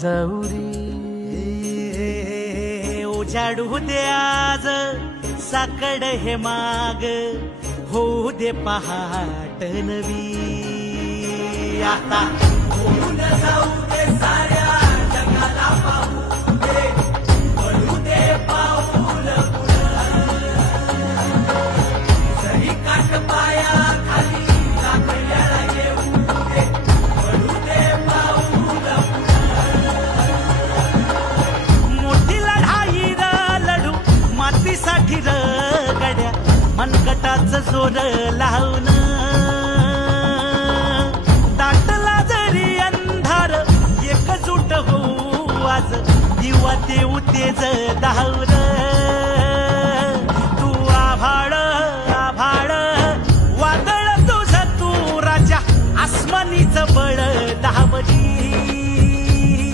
जौरी उजाडू दे आज साकड हे माग होऊ दे पहाट नवी आता होऊन जाऊ दे साऱ्या जगाला पाहू दे पडू दे पाऊल जरी काट पाया खाली टाकल्याला येऊ दे पडू दे पाऊल मोठी लढाई र लढू मातीसाठी र गड्या मनगटाच जोर लावून दाटला जरी अंधार एकजूट होऊ आज दिवा देऊ तेज धावर